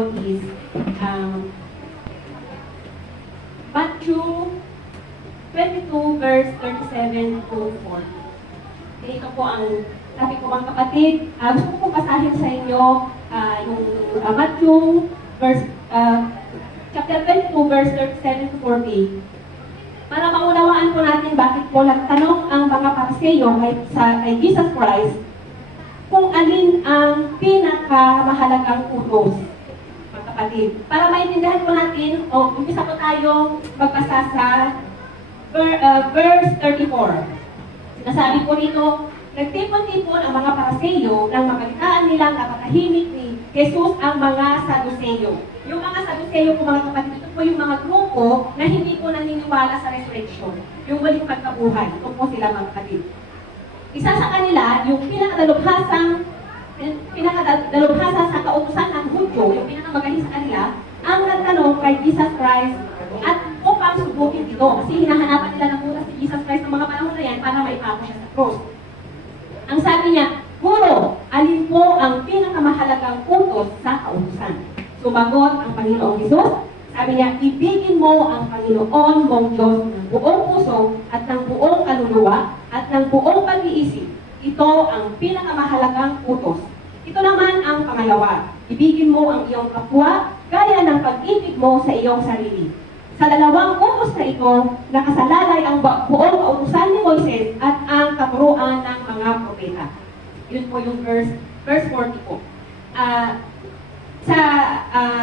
tayo is Matthew 22 verse 37 to 40. Ito po ang sabi ko mga kapatid. Gusto ko pong basahin sa inyo yung Matthew chapter 22 verse 37 to 40. Para maunawaan po natin bakit po nagtanong ang mga Pariseyo kay Jesus Christ kung alin ang pinakamahalagang utos, mga kapatid. Para maintindihan po natin, umpisa po tayong magbasa sa verse 34. Sinasabi po dito, nagtipon-tipon ang mga Pariseyo nang mabalitaan nilang napatahimik ni Jesus ang mga Saduseyo. Yung mga Saduseyo po mga kapatid, ito po yung mga grupo na hindi po naniniwala sa resurrection. Yung walang pagkabuhay. Ito po sila mga kapatid. Isa sa kanila, yung pinakadalubhasa sa kautusan ng Hudyo, yung pinakamagaling sa kanila, ang nagtanong kay Jesus Christ at upang subukin ito. Kasi hinahanapan nila ng butas si Jesus Christ ng mga panahon na yan para maipako siya sa cross. Ang sabi niya, Guro, alin po ang pinakamahalagang utos sa kautusan? Sumagot ang Panginoong Jesus. Sabi niya, ibigin mo ang Panginoon mong Diyos ng buong puso at ng buong kaluluwa at ng buong pag-iisip. Ito ang pinakamahalagang utos. Ito naman ang pangalawa. Ibigin mo ang iyong kapwa gaya ng pag-ibig mo sa iyong sarili. Sa dalawang utos na ito, nakasalalay ang buong kautusan ni Moises at ang katuruan ng mga propeta. Yun po yung verse 40 po.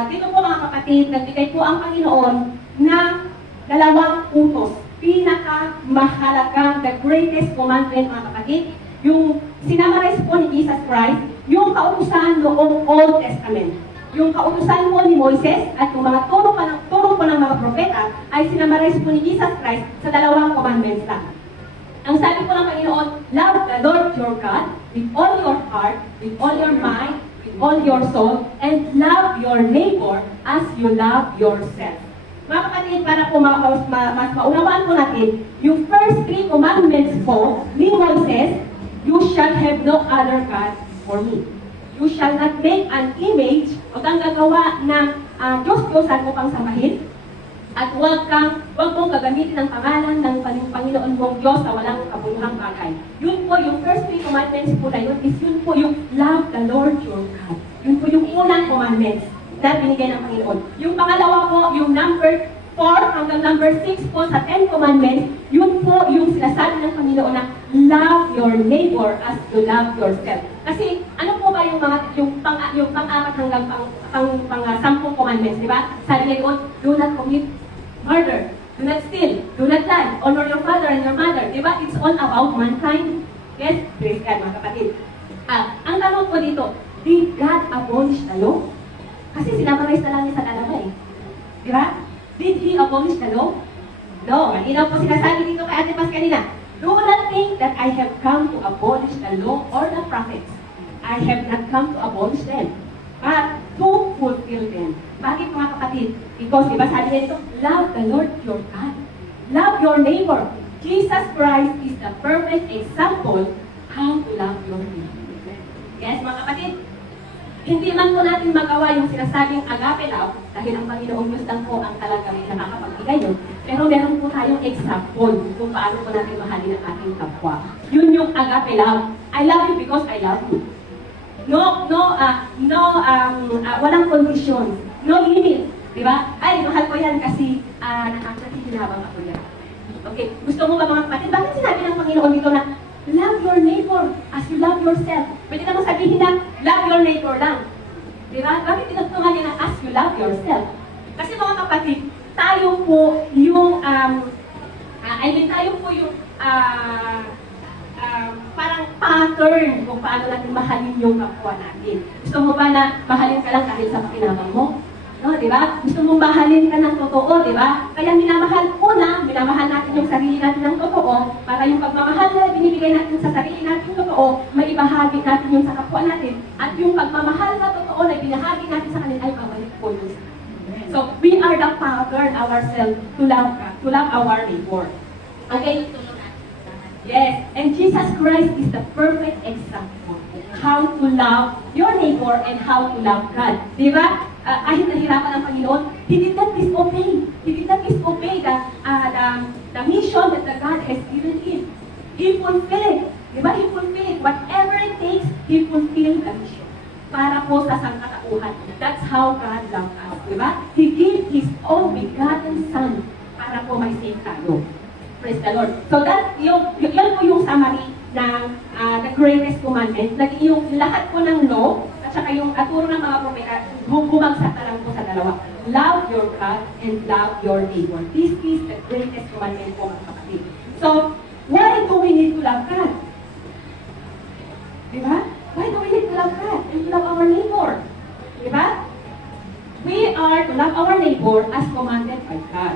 Dito po mga kapatid, nagbigay po ang Panginoon ng dalawang utos. Pinakamahalagang, the greatest commandment mga kapatid, yung sinamarize po ni Jesus Christ, yung kautusan noong Old Testament. Yung kautusan po ni Moises at yung mga turo po ng mga propeta ay sinamarize po ni Jesus Christ sa dalawang commandments lang. Ang sabi po ng Panginoon, love the Lord your God with all your heart, with all your mind, with all your soul, and love your neighbor as you love yourself. Mga kapatid, para po mas maunawaan po natin, yung first 3 commandments po ni Moises, you shall have no other God for me. You shall not make an image o kang gagawa ng Diyos-Diyosan mo pang samahin. At huwag mong gagamitin ang pangalan ng Panginoon mong Diyos sa walang kabuluhang bagay. Yun po, yung first 3 commandments po na yun, is yun po yung love the Lord your God. Yun po yung unang commandments na binigay ng Panginoon. Yung pangalawa po, yung number 4 hanggang number 6 po sa 10 commandments, yun po yung sinasabi ng Panginoon na love your neighbor as you love yourself. Kasi ano po ba yung pang-apat hanggang pang-10 commandments, di ba? Sabi niya doon, do not commit murder, do not steal, do not lie, honor your father and your mother. Diba? It's all about mankind. Yes? Praise God, mga kapatid. Ang tanong po dito, did God abolish the law? Kasi sinamarize na lang niya sa dalawa eh. Diba? Did He abolish the law? No. Malinaw po sinasabi dito kay Ate Paz kanina. Do not think that I have come to abolish the law or the prophets. I have not come to abolish them, but to fulfill them. Bakit mga kapatid? Because, diba sabi niya dito, love the Lord your God. Love your neighbor. Jesus Christ is the perfect example how to love your neighbor. Yes, mga kapatid? Hindi man po natin magawa yung sinasabing agape love, dahil ang Panginoong Diyos lang po ang talagang nakakapagbigay yun. Pero meron po tayong example kung paano po natin mahalin ang ating kapwa. Yun yung agape love. I love you because I love you. Walang condition. No limit. Diba? Ay, mahal ko yan kasi nakakakinabang ako yan. Okay, gusto mo ba mga kapatid? Bakit sinabi ng Panginoon dito na love your neighbor as you love yourself? Pwede naman sabihin na love your neighbor lang. Diba? Bakit tinagtungan niya na as you love yourself? Kasi mga kapatid, tayo po yung parang pattern kung paano natin mahalin yung kapwa natin. Gusto mo ba na mahalin ka lang dahil sa pakinabang mo? No, di ba? Gusto mong mahalin ka ng totoo, di ba? Kaya minamahal natin yung sarili natin ng totoo para yung pagmamahal na binibigay natin sa sarili natin totoo, maibahagi natin yung sa kapwa natin. At yung pagmamahal na totoo na binahagi natin sa kanila ay pabalik po yun sa kanila. So, we are the pattern ourselves to love our neighbor. Okay? Yes, and Jesus Christ is the perfect example how to love your neighbor and how to love God. Di ba? kahit nahirapan ang Panginoon, He did not disobey. He did not disobey the mission that the God has given Him. He fulfilled it. Diba? He fulfilled it. Whatever it takes, He fulfilled the mission. Para po sa sangkatauhan. That's how God loved us. Diba? He gave His own begotten Son para po may save tayo. Praise the Lord. So yun po yung summary ng the greatest commandment. Yung lahat po ng law, at saka yung aturo ng mga propeta, bumagsak na lang po sa dalawa. Love your God and love your neighbor. This is the greatest commandment po mga kapatid. So, why do we need to love God? Diba? Why do we need to love God and to love our neighbor? Diba? We are to love our neighbor as commanded by God.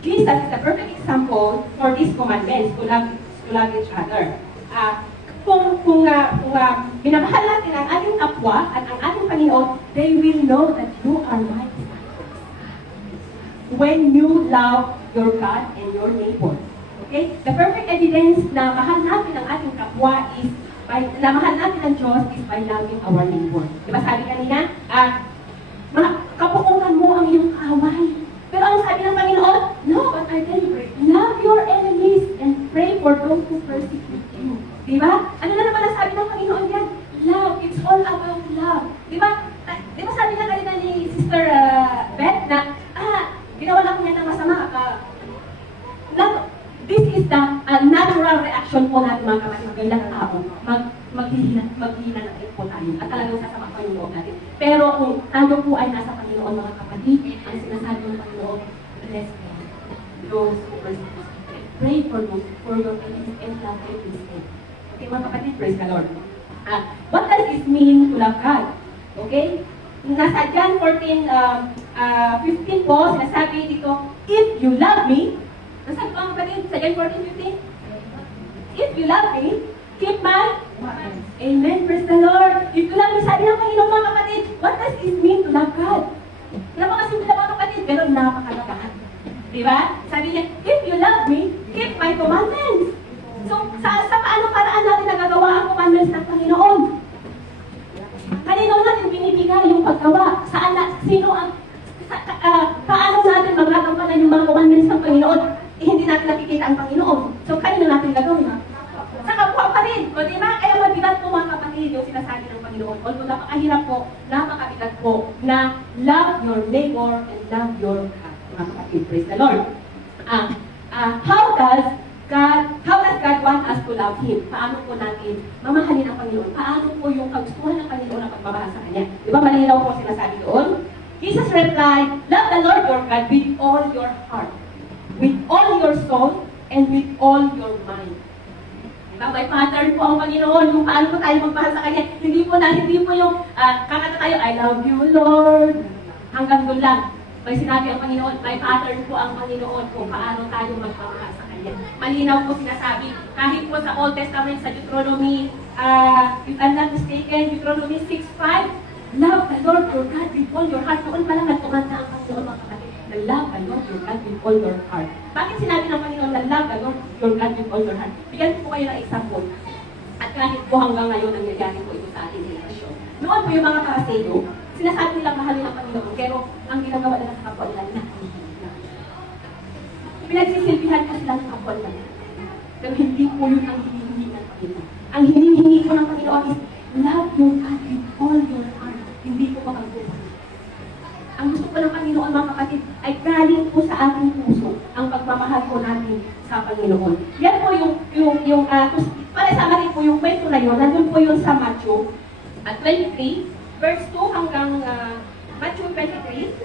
Jesus is a perfect example for these commandments to love each other. Kung minamahal natin ang ating kapwa at ang ating Panginoon, they will know that you are my disciples. When you love your God and your neighbor. Okay? The perfect evidence na mahal natin ang ating kapwa is na mahal natin ang Diyos is by loving our neighbor. Diba sabi kanina, kapuungan mo ang iyong kaaway. Pero ang sabi ng Panginoon, no, but I tell you, love your enemies and pray for those who persecute you. Diba? Ano na naman ang sabi ng Panginoon yan? Love. It's all about love. Diba? Diba sabi na kanina ni Sister Beth na, ginawa lang niya ng masama. This is the natural reaction po natin mga kapatid bilang tao. Maghihina na po tayo. At talagang sasama pa yung loob natin. Pero kung tayo po ay nasa Panginoon mga kapatid, ang sinasabi ng Panginoon, bless those who persecute. Pray for your enemies and love them instead. Okay mga kapatid, praise the Lord. What does this mean to love God? Okay? Nasa John 14:15 po, sinasabi dito, if you love me, nasabi po ang kapatid sa John 14:15, if you love me, keep my Amen, praise the Lord. If you love me, sabi ng Panginoon mga kapatid, what does it mean to love God? Napakasimple mga kapatid, pero napakalagaan. Diba? Sabi niya, if you love me, keep my commandments. So, sa paano paraan natin nagagawa ang commandments ng Panginoon? Kanino natin binibigay yung paggawa? Paano natin magagampanan yung mga commandments ng Panginoon? Hindi natin nakikita ang Panginoon. So, kanino natin gagawin? Sa kapwa pa rin. O, diba? Kaya mabigat po mga kapatid yung sinasabi ng Panginoon. Although napakahirap po, napakabigat po na love your neighbor and love your God. Mga kapatid, praise the Lord. How does God want us to love Him? Paano po natin mamahalin ang Panginoon? Paano po yung kagustuhan ng Panginoon na pagmamahal sa Kanya? Di ba malinaw po sinasabi doon? Jesus replied, love the Lord your God with all your heart, with all your soul, and with all your mind. Diba? May pattern po ang Panginoon kung paano po tayo magmahal sa Kanya. Hindi po yung kakata tayo, I love you, Lord. Hanggang doon lang. May sinabi ang Panginoon, may pattern po ang Panginoon kung paano tayo magmamahal sa Kanya. Malinaw po sinasabi, kahit po sa Old Testament, sa Deuteronomy, if I'm not mistaken, Deuteronomy 6:5, love the Lord your God with all your heart. Noon pala nagtumanda ang Panginoon mga kapatid, na love the Lord your God with all your heart. Bakit sinabi ng Panginoon na love the Lord your God with all your heart? Bigyan po kayo ng example. At kahit po hanggang ngayon nangyayari po ito sa ating relasyon. Noon po yung mga Pariseo, sinasabi nilang mahalin ang Panginoon, pero ang ginagawa nila sa kapwa nila, nakihina. Pinagsisilbihan po sila sa kapwa nila. Pero hindi po yun ang hinihingi ng Panginoon. Ang hinihingi po ng Panginoon is, love your God with all your heart. Hindi po makagulong. Ang gusto po ng Panginoon, mga kapatid, ay galing po sa ating puso ang pagmamahal po natin sa Panginoon. Yan po para sa akin po yung kwento na yun, nandun po yun sa Matthew 23, verse 2 hanggang Matthew 23.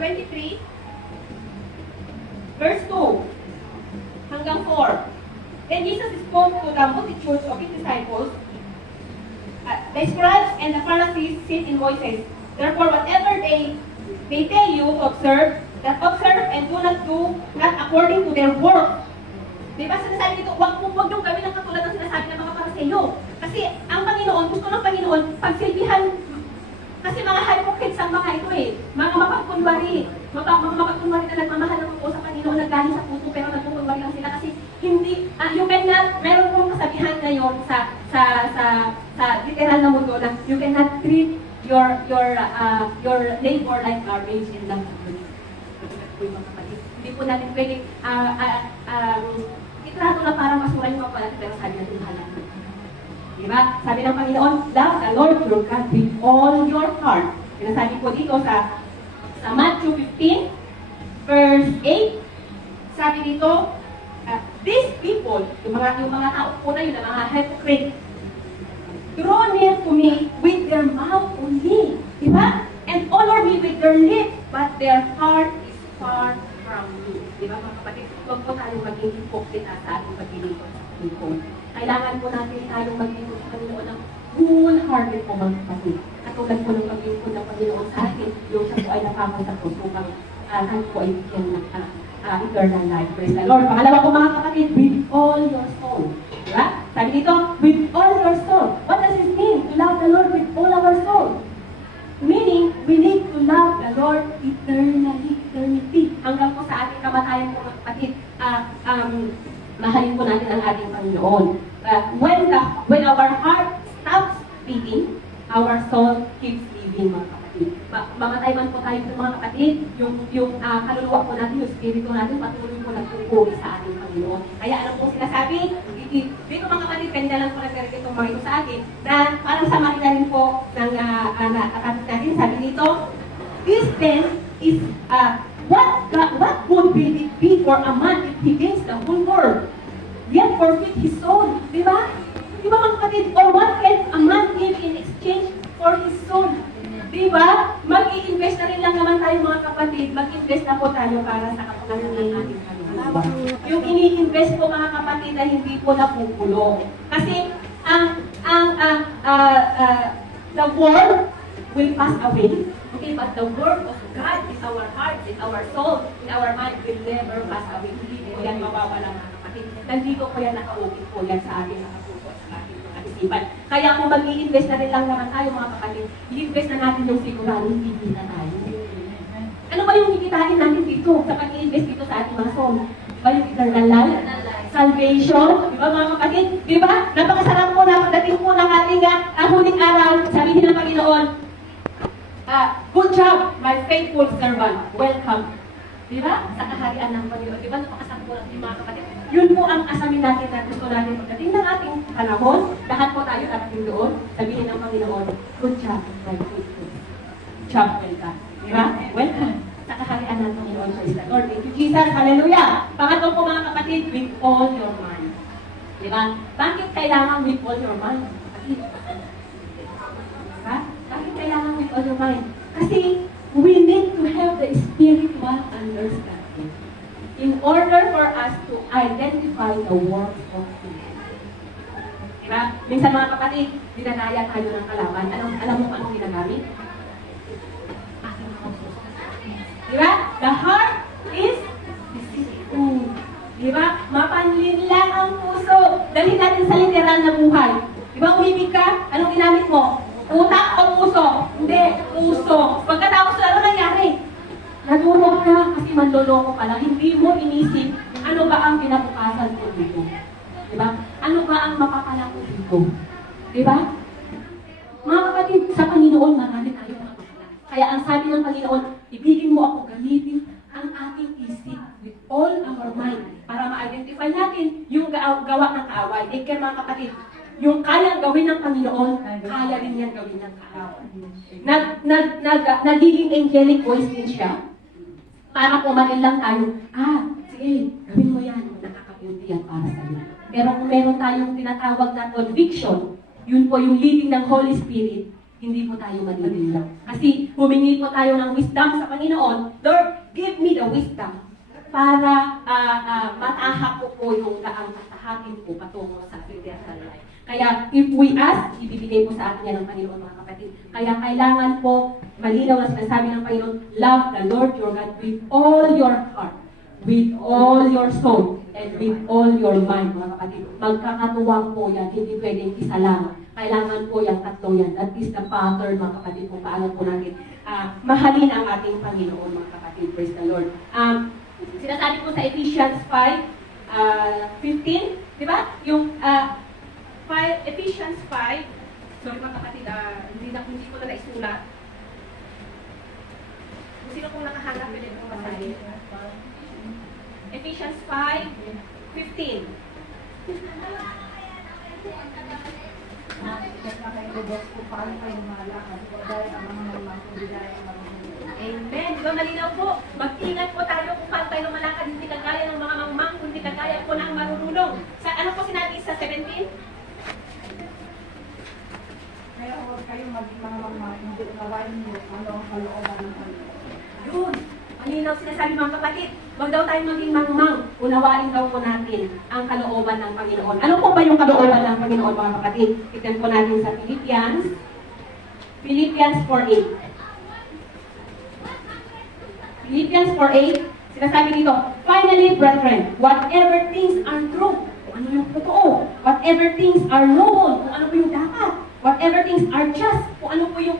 23, verse 2 hanggang 4. Then Jesus spoke to the multitudes of His disciples. The scribes and the Pharisees sit in voices. Therefore, whatever they tell you to observe, that observe and do not according to their work. Diba sinasabi dito, huwag niyong gawin ang katulad ng sinasabi ng mga Pariseo. Kasi ang Panginoon, gusto ng Panginoon, pagsilbihan, kasi mga hypocrites ang mga ito eh. Mga mapagkunwari na nagmamahal ng po sa Panginoon, naggaling sa puso, pero nagkukunwari lang sila kasi hindi, you cannot, meron pong kasabihan ngayon sa literal na mundo na you cannot treat your neighbor like garbage and lang hindi po natin pwede itrato na parang basura yung kapwa natin, pero sabi natin mahal natin. Diba? Sabi ng Panginoon, love the Lord your God with all your heart. Sinasabi po dito sa Matthew 15, verse 8, sabi dito, these people, yung mga tao po na yun, mga hypocrite, draw near to me with their mouth only. Diba? And honor me with their lips, but their heart is far from me. Diba mga kapatid? Huwag po tayong maging hipokrita sa ating paglilingkod sa Panginoon. Kailangan po natin tayong maglingkod sa Panginoon ng wholehearted po mga kapatid. Katulad po ng paglingkod ng Panginoon sa atin, yung siya po ay napakot sa puso kang tayo po ay bigyan ng eternal life. Praise the Lord. Pangalawa po mga kapatid, with all your soul. Diba? Sabi dito, with all your soul. What does it mean? To love the Lord with all our soul. Meaning, we need to love the Lord eternity. Hanggang po sa ating kamatayan po mga kapatid, mahalin po natin ang ating Panginoon. When our heart stops beating, our soul keeps living, mga kapatid. Mamatay man po tayo mga kapatid, yung kaluluwa po natin, yung spirito natin, patuloy po nagpupuri sa ating Panginoon. Kaya ano po sinasabi? Dito mga kapatid, kanina lang po nagkaroon itong mga ito sa akin, na parang samahin na rin po ng nakakapit natin, sabi dito, this then is, what good will it be for a man if he gains the whole world, yet forfeit his soul? Diba? Diba mga kapatid, or what can a man give in exchange for his soul? Diba? Mag-i-invest na rin lang naman tayo mga kapatid, mag-invest na po tayo para sa kapakanan ng ating Panginoon. Yung ini-invest po mga kapatid na hindi po napupulo. Kasi the world will pass away. Okay, but the word of God in our heart, in our soul, in our mind will never pass away. Hindi po yan mawawala mga kapatid. Nandito po yan, nakaukit po yan sa ating mga puso at sa ating mga isipan. Kaya kung mag-i-invest na rin lang naman tayo mga kapatid, i-invest na natin yung sigurado, hindi na tayo. Ano ba yung kikitain natin dito sa pag-i-invest dito sa ating mga soul? Diba yung eternal life? Salvation? Diba mga kapatid? Diba? Napakasarap po na pagdating po ng ating huling araw, sabihin ng Panginoon, good job, my faithful servant. Welcome. Diba? Sa kaharian ng Panginoon. Diba? Napakasarap po natin mga kapatid. Yun po ang asamin natin na gusto natin pagdating ng ating panahon. Lahat po tayo nakating doon. Sabihin ng Panginoon, good job, my faithful. Good job, welcome. Diba? Welcome. Sa kaharian ng Panginoon. Praise the Lord. Thank you, Jesus. Hallelujah. Pangatlo po mga kapatid, with all your mind. Diba? Bakit kailangan with all your mind? Diba? Bakit kailangan with all your mind? Kasi we need to have the spiritual understanding in order for us to identify the works of God. Diba? Minsan mga kapatid, dinadaya tayo ng kalaban. Alam mo anong ginagamit? Diba? The heart is deceitful. Diba? Mapanlin lang ang puso. Dalhin natin sa literal na buhay. Diba umibig ka? Anong ginamit mo? Utak o puso? Hindi, puso. Pagkatapos ano nangyari? Nadurog ka kasi manloloko ka lang. Hindi mo inisip ano ba ang kinabukasan ko dito. Diba? Ano ba ang mapapala ko dito? Diba? Mga kapatid, sa Panginoon marami tayong mapapala. Kaya ang sabi ng Panginoon, ibigin mo ako gamitin ang ating isip with all our mind para ma-identify natin yung gawa ng kaaway. Take care mga kapatid. Yung kayang gawin ng Panginoon, kaya rin yan gawin ng kaaway. Nagiging angelic voice din siya para pumanin lang tayo, sige, gawin mo yan, nakakabuti yan para sa iyo. Pero kung meron tayong tinatawag na conviction, yun po yung leading ng Holy Spirit, hindi po tayo maninilaw. Kasi humingi po tayo ng wisdom sa Panginoon, Lord, give me the wisdom para matahak ko po yung tahakin ko patungo sa eternal life. Kaya if we ask, ibibigay po sa atin yan ng Panginoon mga kapatid. Kaya kailangan po, malinaw na sinasabi ng Panginoon, love the Lord your God with all your heart, with all your soul, and with all your mind, mga kapatid. Magkakatuwang po yan, hindi pwedeng isa lang. Kailangan po yung tatlo yan. That is the pattern, mga kapatid, kung paano po natin mahalin ang ating Panginoon, mga kapatid. Praise the Lord. Sinasabi po sa Ephesians 5:15, di ba? Yung Ephesians 5. Sorry mga kapatid, hindi ko na naisulat. Kung sino pong nakahanap, pwede po masahin. Ephesians 5:15. Amen. Diba malinaw po? Mag-ingat po tayo kung paano tayo lumalakad. Hindi kagaya ng mga mangmang, kundi kagaya po ng marurunong. Sa ano po sinabi sa 17? Kaya huwag kayong maging mga magmahal, hindi unawain niyo ano ang kalooban ng Panginoon. Yun. Malinaw sinasabi mga kapatid. Huwag daw tayong maging mangmang. Unawain daw po natin ang kalooban ng Panginoon. Ano po ba yung kalooban ng Panginoon mga kapatid? Tignan po natin sa Philippians 4:8. Philippians 4:8, sinasabi dito, finally, brethren, whatever things are true, kung ano yung totoo, whatever things are noble, kung ano po yung dapat, whatever things are just, kung ano po yung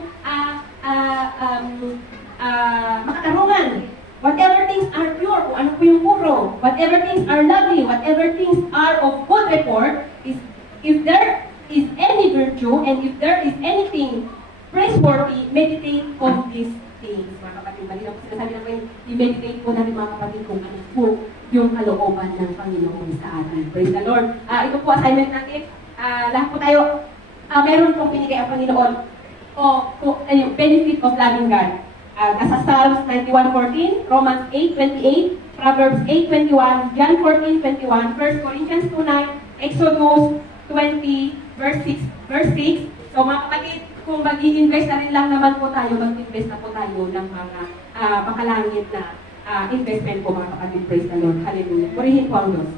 makatarungan, whatever things are pure, kung ano po yung puro, whatever things are lovely, whatever things are of good report, if there is any virtue, and if there is anything praiseworthy, meditate on these things. Mga kapatid, malinaw po sinasabi namin, i-meditate po natin mga kapatid kung ano po yung kalooban ng Panginoon sa atin. Praise the Lord. Ito po assignment natin. Lahat po tayo, meron pong pinigay ang Panginoon yung benefit of loving God. Nasa Psalms 91:14, Romans 8:28, Proverbs 8:21, John 14:21, 1 Corinthians 2:9, Exodus 20, verse 6. So mga kapatid, kung mag-i-invest na rin lang naman po tayo, mag-invest na po tayo ng mga makalangit na investment po mga kapatid. Praise the Lord. Hallelujah. Purihin po ang Diyos.